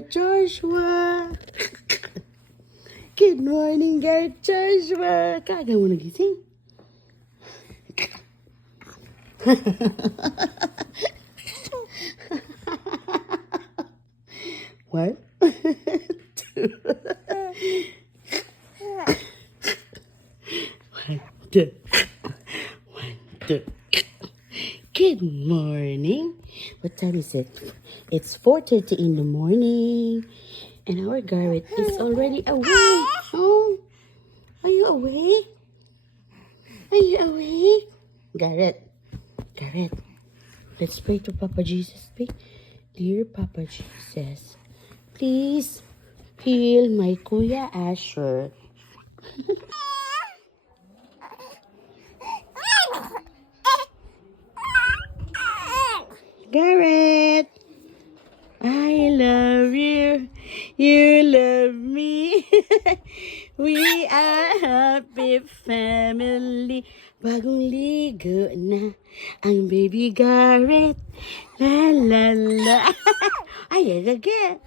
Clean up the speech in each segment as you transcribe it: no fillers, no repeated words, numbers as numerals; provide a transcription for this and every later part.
Garrett Joshua. Good morning, Garrett Joshua. Kaga mo nagising? What? One, two. Good morning. What time is it? It's 4:30 in the morning. And our Garrett is already awake. Oh, are you awake? Are you awake? Garrett, let's pray to Papa Jesus. Dear Papa Jesus, please heal my Kuya Asher. Garrett, I love you. You love me. We are happy family. Bagong ligo na ang baby Garrett. La la la. Ay, again.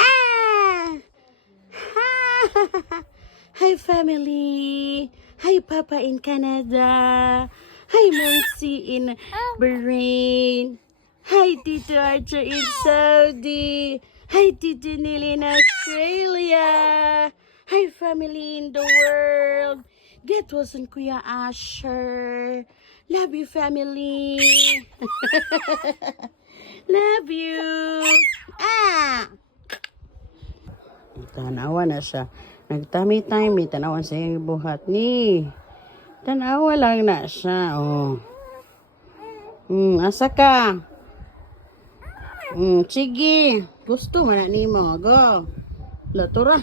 Ah! Hi, family. Hi, Papa in Canada. Hi, Mercy in Bahrain. Hi, Tito Archer in Saudi. Hi, Tito Neil in Australia. Hi, family in the world. Get well soon, Kuya Asher. Love you, family. Love you. Ah! Tanawa na siya. Nagtami-tami. Tanawan sa iyong buhat ni. Tanawa lang na siya. Oh. Asa ka? Sige. Gusto man na ni mo. Go. Latura.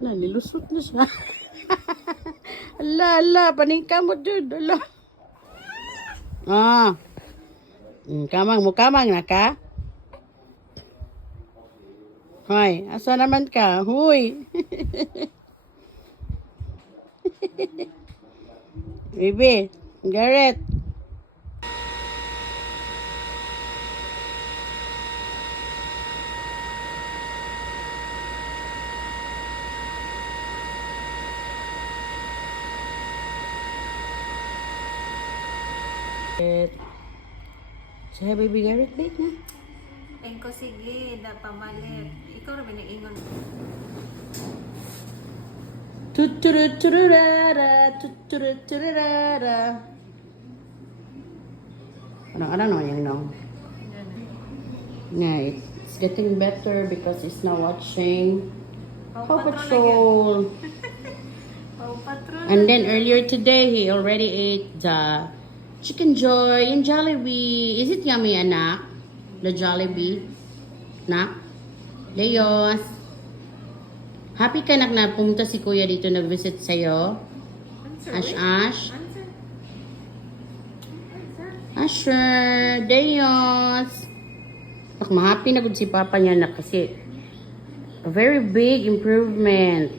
Nilusot na siya. Ala. Paningka mo dyan. Ala. Kamang na ka? Hoy, asa naman ka? Huy. Baby, Garrett. Saya baby Garrett, babe na. Engko sige, da pamalit. Ikaw ra binaingon. Tuturururara. Ano naman yung nong? Yeah, it's getting better because it's now watching Paw Patrol. Paw Patrol. And then earlier today, he already ate the Chicken Joy in Jollibee. Is it yummy, anak? The Jollibee? Nak? Leos? Happy ka na pumunta si Kuya dito nag-visit sa'yo? Ash? Asher, Deos. Mahappy na gud si Papa niya na kasi a very big improvement.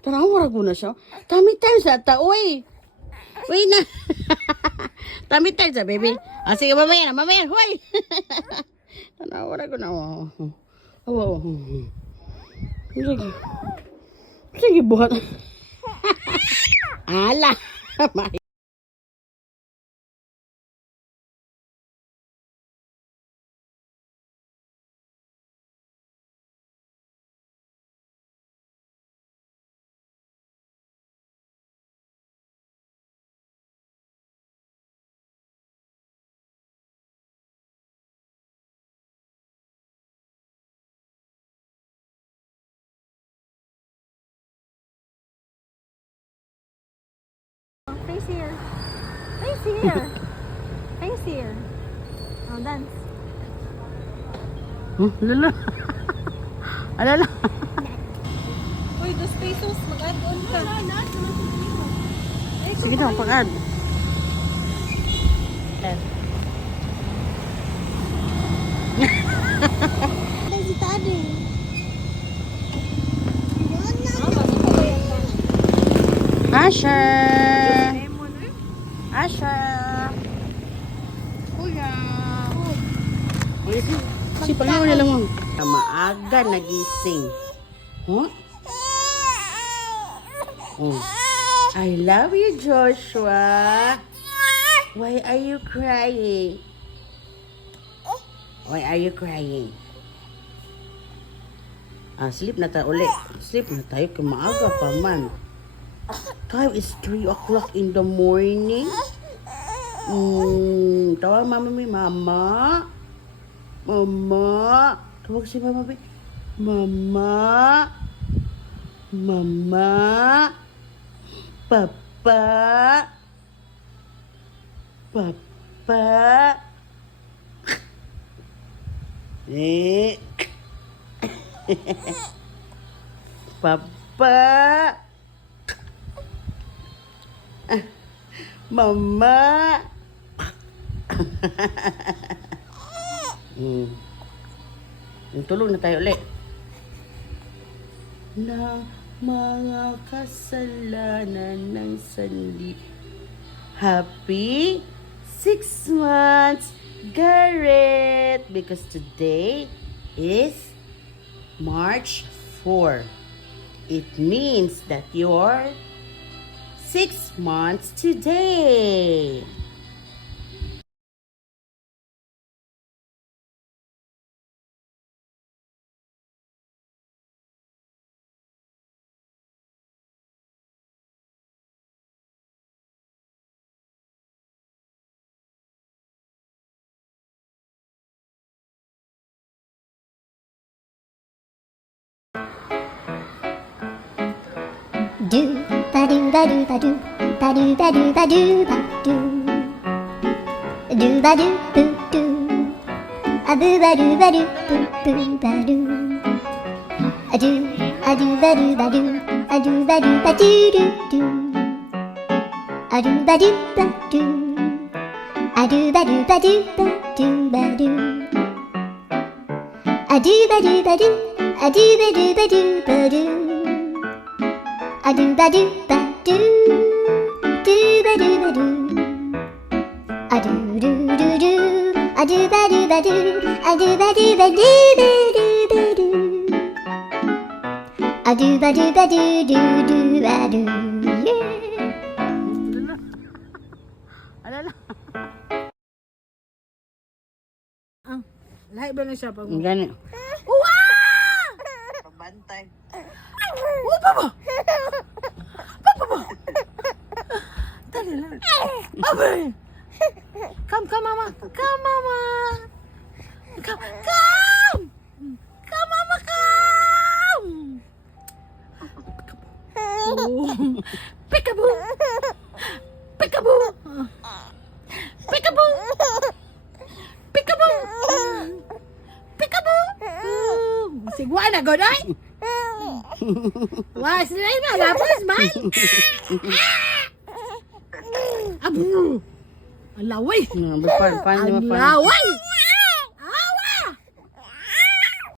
Tarawara ko na siya. Tami-time sa taoy. Uy na. Tami-time sa baby. Sige, mamaya. Hoy. Tarawara ko na. Sige, buhat. Ala. Face here. Face here. Face here. Oh, dance. Lala. Alala. Uy, 2 pesos. Mag-add-on ka. Sige na, pag-add. Si Tade. Asher. maaga nagising. Huh? Oh. I love you, Joshua. Why are you crying? Why are you crying? Sleep na tayo ulit. Sleep na tayo kung maaga pa man. Time is 3 o'clock in the morning. Tawag mama may mama. Mama. Tawag si mama may. Mama. Mama. Papa. Papa. Papa. Mama. Tulog na tayo ulit. Na mga kasalanan ng sanli. Happy 6 months, Garrett! Because today is March 4. It means that you're 6 months today. Do ba do ba do ba do ba do ba do ba do ba do do ba do boo do a boo ba do ba do boo boo ba do a do ba do ba do a do ba do ba do do do a do ba do ba do a do ba do ba do ba do ba do a do ba do ba do a do ba do ba do ba do a do ba do ba do ba do ba do a do do do do a do ba do ba do a do ba do ba do ba do ba do a do ba do ba do do do ba do Alala. Lahat ba na siya pag Gani. Pabantay. Dali lang. Abay! Come, mama. Come, mama. Come. Come, mama, come. Peekaboo. Peekaboo. Peekaboo. Peekaboo. Peekaboo. Sigwa na, goday. Wah, sila yung malapos, man. Abu. Ang laway. Paano Ang laway.